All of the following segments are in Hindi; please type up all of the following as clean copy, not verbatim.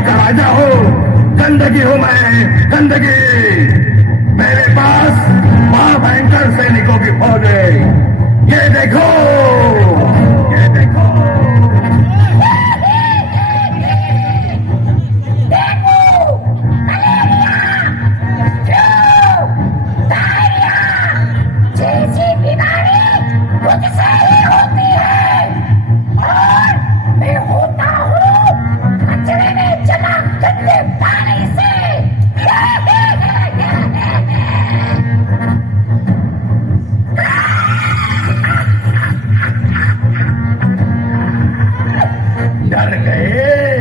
का राजा हूँ, गंदगी हूँ मैं, गंदगी। मेरे पास महाभयंकर सैनिकों की फौज है। ये देखो, ये देखो। डर गए?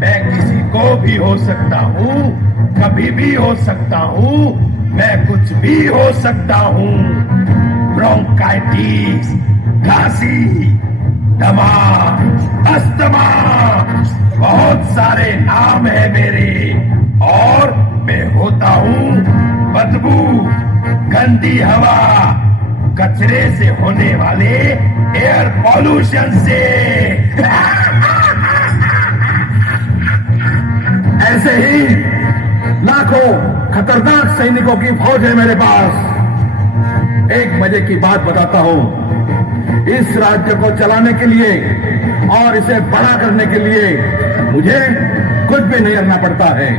मैं किसी को भी हो सकता हूँ, कभी भी हो सकता हूँ, मैं कुछ भी हो सकता हूँ। ब्रोंकाइटिस, खांसी, दमा, अस्थमा, बहुत सारे नाम है मेरे। और मैं होता हूँ बदबू, गंदी हवा, कचरे से होने वाले एयर पॉल्यूशन से। ऐसे ही लाखों खतरनाक सैनिकों की फौज है मेरे पास। एक मजे की बात बताता हूं, इस राज्य को चलाने के लिए और इसे बड़ा करने के लिए मुझे कुछ भी नहीं करना पड़ता है।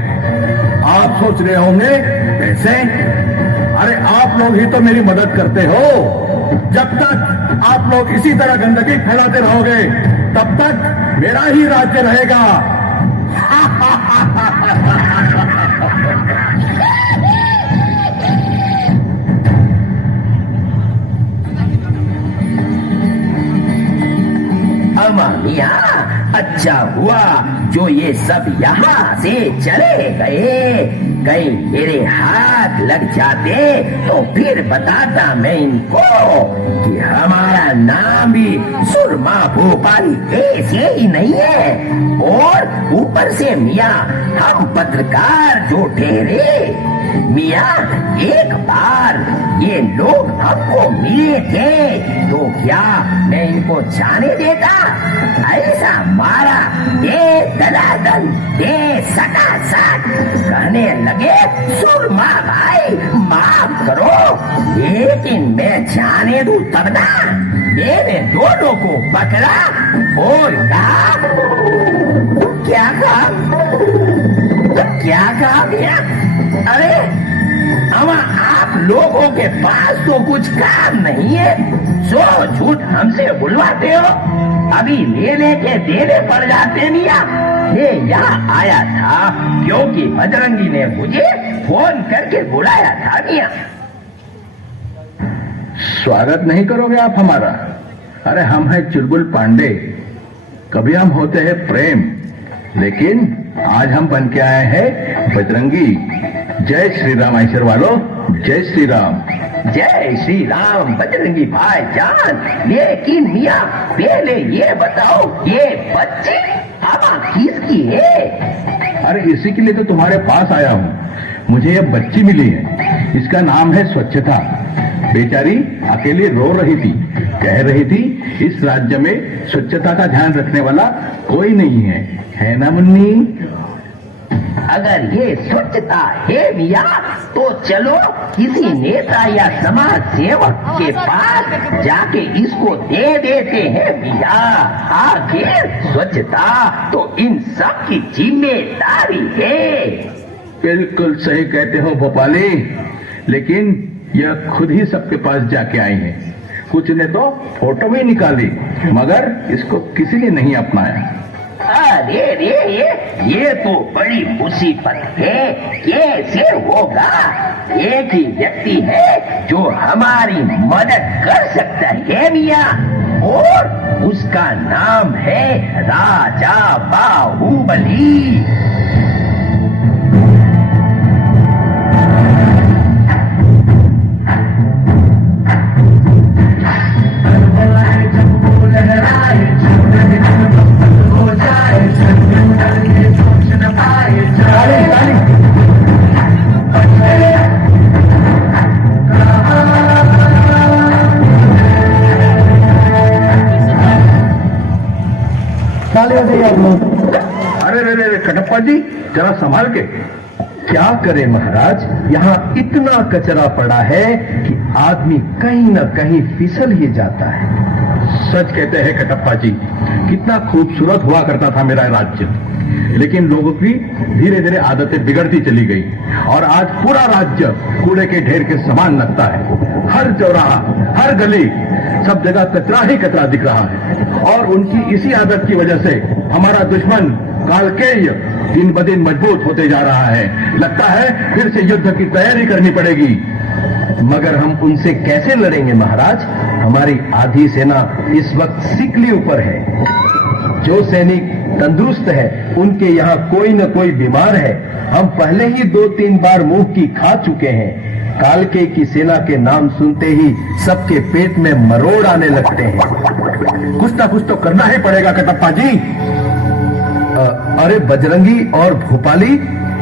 आप सोच रहे होंगे कैसे? अरे आप लोग ही तो मेरी मदद करते हो। जब तक आप लोग इसी तरह गंदगी फैलाते रहोगे तब तक मेरा ही राज्य रहेगा। मिया, अच्छा हुआ जो ये सब यहाँ से चले गए। कहीं मेरे हाथ लग जाते तो फिर बताता मैं इनको कि हमारा नाम भी सुरमा भोपाली ऐसे ही नहीं है। और ऊपर से मिया हम पत्रकार जो ठहरे, मिया एक बार ये लोग हमको मिले थे तो क्या मैं इनको जाने देता? ऐसा मारा ये दलादल ये सटासट कहने लगे, सुरमा भाई माफ करो, लेकिन मैं जाने दूं तब ना। मैंने दोनों को पकड़ा और कहा, क्या कहा? क्या कहा भैया? अरे अमा आप लोगों के पास तो कुछ काम नहीं है, सो झूठ हमसे बुलवाते हो। अभी लेने के देने पड़ जाते मिया। ये यहाँ आया था क्योंकि बजरंगी ने मुझे फोन करके बुलाया था मिया। स्वागत नहीं करोगे आप हमारा? अरे हम हैं चुलबुल पांडे, कभी हम होते हैं प्रेम, लेकिन आज हम बन के आए हैं बजरंगी। जय श्री राम ऐश्वर वालों, जय श्री राम। जय श्री राम बजरंगी भाई जान। लेकिन मिया पहले ये बताओ, ये बच्ची हवा किसकी है? अरे इसी के लिए तो तुम्हारे पास आया हूँ। मुझे ये बच्ची मिली है, इसका नाम है स्वच्छता। बेचारी अकेली रो रही थी, कह रही थी इस राज्य में स्वच्छता का ध्यान रखने वाला कोई नहीं है ना मुन्नी? अगर ये स्वच्छता है मिया तो चलो किसी नेता या समाज सेवक के पास जाके इसको दे देते हैं मिया। आखिर स्वच्छता तो इन सब की जिम्मेदारी है। बिल्कुल सही कहते हो भोपाली, लेकिन यह खुद ही सबके पास जाके आई है। कुछ ने तो फोटो भी निकाली, मगर इसको किसी ने नहीं अपनाया। अरे रे ये तो बड़ी मुसीबत है। कैसे होगा? एक ही व्यक्ति है जो हमारी मदद कर सकता है मिया, और उसका नाम है राजा बाहुबली। अरे जरा संभाल के। क्या करे महाराज, यहाँ इतना कचरा पड़ा है कि आदमी कहीं न कहीं फिसल ही जाता है। सच कहते हैं कटप्पा जी, कितना खूबसूरत हुआ करता था मेरा राज्य, लेकिन लोगों की धीरे धीरे आदतें बिगड़ती चली गई और आज पूरा राज्य कूड़े के ढेर के समान लगता है। हर चौराहा, हर गली, सब जगह कचरा ही कचरा दिख रहा है और उनकी इसी आदत की वजह से हमारा दुश्मन कालकेय दिन ब दिन मजबूत होते जा रहा है। लगता है फिर से युद्ध की तैयारी करनी पड़ेगी। मगर हम उनसे कैसे लड़ेंगे महाराज? हमारी आधी सेना इस वक्त सिकली ऊपर है। जो सैनिक तंदुरुस्त है उनके यहाँ कोई न कोई बीमार है। हम पहले ही 2-3 बार मुंह की खा चुके हैं। कालके की सेना के नाम सुनते ही सबके पेट में मरोड़ आने लगते हैं। कुछ ना कुछ तो करना ही पड़ेगा कटप्पा जी। अरे बजरंगी और भोपाली,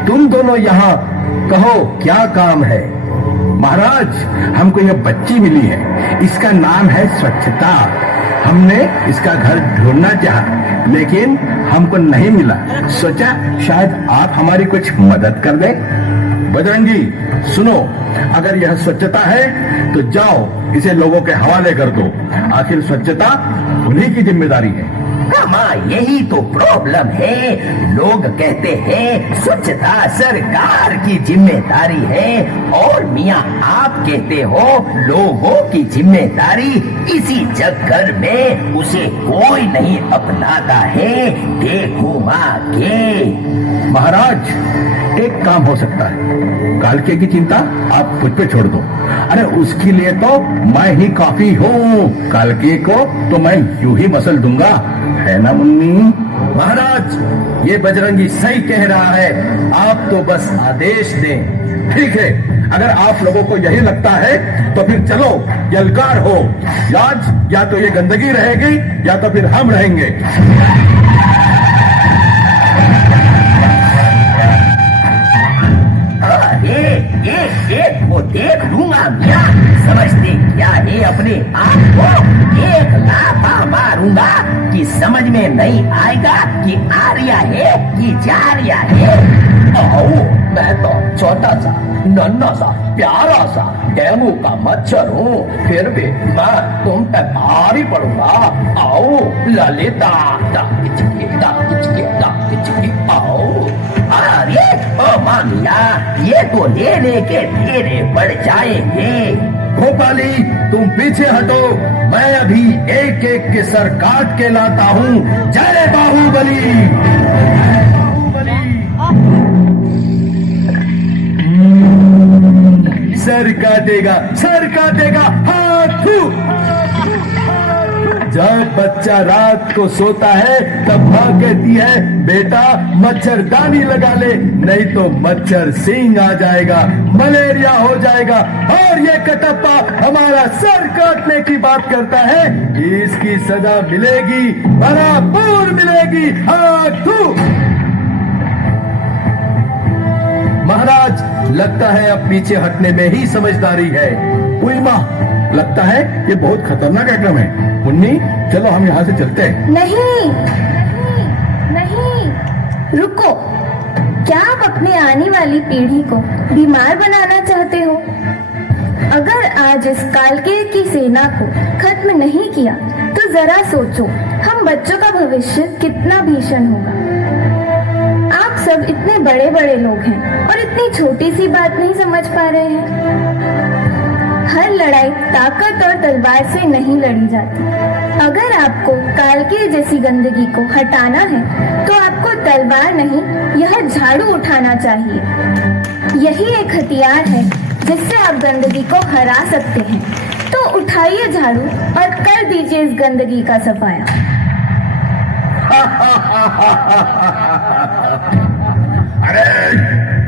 तुम दोनों यहाँ, कहो क्या काम है? महाराज, हमको यह बच्ची मिली है, इसका नाम है स्वच्छता। हमने इसका घर ढूंढना चाहा लेकिन हमको नहीं मिला। सोचा शायद आप हमारी कुछ मदद कर दें। बजरंगी सुनो, अगर यह स्वच्छता है तो जाओ इसे लोगों के हवाले कर दो। आखिर स्वच्छता उन्हीं की जिम्मेदारी है। मामा, यही तो प्रॉब्लम है। लोग कहते हैं स्वच्छता सरकार की जिम्मेदारी है और मियाँ आप कहते हो लोगों की जिम्मेदारी। इसी चक्कर में उसे कोई नहीं अपनाता है। देखो माँ के महाराज, एक काम हो सकता है, कालके की चिंता आप मुझ पे छोड़ दो। अरे उसके लिए तो मैं ही काफी हूँ। कालके को तो मैं यूं ही मसल दूंगा, है ना मुन्नी? महाराज, ये बजरंगी सही कह रहा है। आप तो बस आदेश दें। ठीक है, अगर आप लोगों को यही लगता है तो फिर चलो यलकार हो। आज या तो ये गंदगी रहेगी या तो फिर हम रहेंगे। एक वो देख लूंगा क्या? समझते क्या है अपने आप को? एक लाफा मारूंगा कि समझ में नहीं आएगा कि आर्या है कि जारिया है। मैं तो छोटा सा, नन्हा सा, प्यारा सा डेंगू का मच्छर हूँ, फिर भी मैं तुम पे भारी पड़ूंगा। आओ ललिता, आओ। अरे ओ मामिया, ये तो ले लेके तेरे पड़ जाएंगे। भोपाली, तुम पीछे हटो, मैं अभी एक एक के सर काट के लाता हूँ। जय बाहुबली। सर काटेगा हाथू। जब बच्चा रात को सोता है तब माँ कहती है बेटा मच्छरदानी लगा ले, नहीं तो मच्छर सिंह आ जाएगा, मलेरिया हो जाएगा। और ये कटप्पा हमारा सर काटने की बात करता है। इसकी सजा मिलेगी, भरपूर मिलेगी। हाथू। महाराज, लगता है अब पीछे हटने में ही समझदारी है। उई माँ, लगता है ये बहुत खतरनाक आइटम है। मुन्नी, चलो हम यहाँ से चलते हैं। नहीं, रुको। क्या आप अपने आने वाली पीढ़ी को बीमार बनाना चाहते हो? अगर आज इस कालके की सेना को खत्म नहीं किया तो जरा सोचो हम बच्चों का भविष्य कितना भीषण होगा। आप सब इतने बड़े बड़े लोग हैं और इतनी छोटी सी बात नहीं समझ पा रहे हैं। हर लड़ाई ताकत और तलवार से नहीं लड़ी जाती। अगर आपको कालके जैसी गंदगी को हटाना है तो आपको तलवार नहीं, यह झाड़ू उठाना चाहिए। यही एक हथियार है जिससे आप गंदगी को हरा सकते हैं। तो उठाइए झाड़ू और कर दीजिए इस गंदगी का सफाया। अरे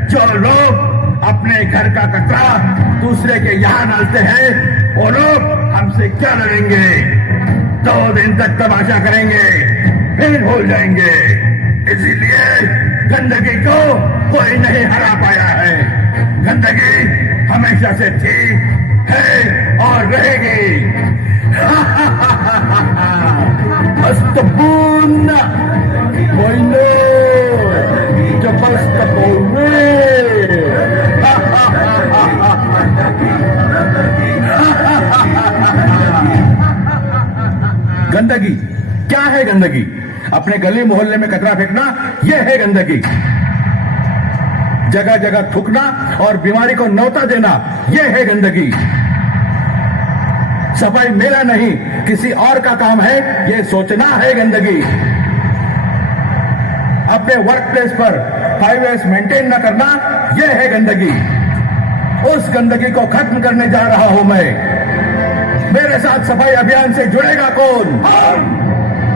जो लोग अपने घर का कचरा दूसरे के यहाँ डालते हैं वो लोग हमसे क्या लड़ेंगे? 2 दिन तक तमाशा करेंगे, फिर भूल जाएंगे। इसीलिए गंदगी को कोई नहीं हरा पाया है। गंदगी हमेशा से थी, है और रहेगी। मस्त पूर्ण, जबरदस्त गंदगी क्या है? गंदगी अपने गली मोहल्ले में कचरा फेंकना, यह है गंदगी। जगह जगह थूकना और बीमारी को न्योता देना, यह है गंदगी। सफाई मेरा नहीं किसी और का काम है, यह सोचना है गंदगी। अपने वर्क प्लेस पर 5S मेंटेन न करना, यह है गंदगी। उस गंदगी को खत्म करने जा रहा हूं मैं। मेरे साथ सफाई अभियान से जुड़ेगा कौन?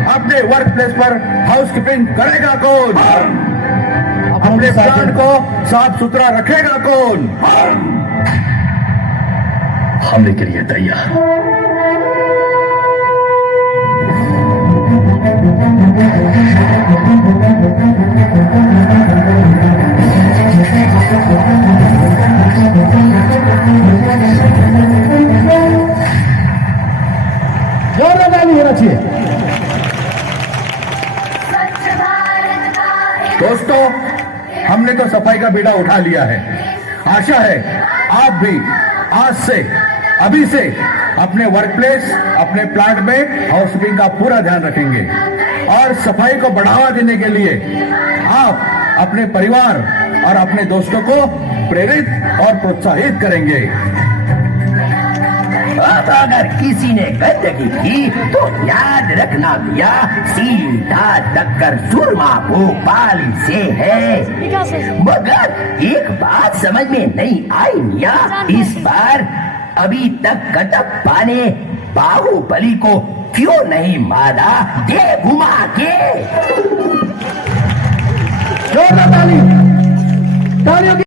अपने वर्क प्लेस पर हाउसकीपिंग करेगा कौन? अपने प्लांट को साफ सुथरा रखेगा कौन? हमले के लिए तैयार। जोरदार ताली होना चाहिए। दोस्तों, हमने तो सफाई का बीड़ा उठा लिया है। आशा है आप भी आज से, अभी से अपने वर्क प्लेस, अपने प्लांट में हाउसकीपिंग का पूरा ध्यान रखेंगे और सफाई को बढ़ावा देने के लिए आप अपने परिवार और अपने दोस्तों को प्रेरित और प्रोत्साहित करेंगे। अब अगर किसी ने गंदगी की तो याद रखना भैया, सीधा टक्कर सुरमा भोपाल से है। मगर एक बात समझ में नहीं आई मियां, इस बार अभी तक कटप्पा ने बाहुबली को क्यों नहीं मारा दे घुमा के? जोरदार ताली, तालियों की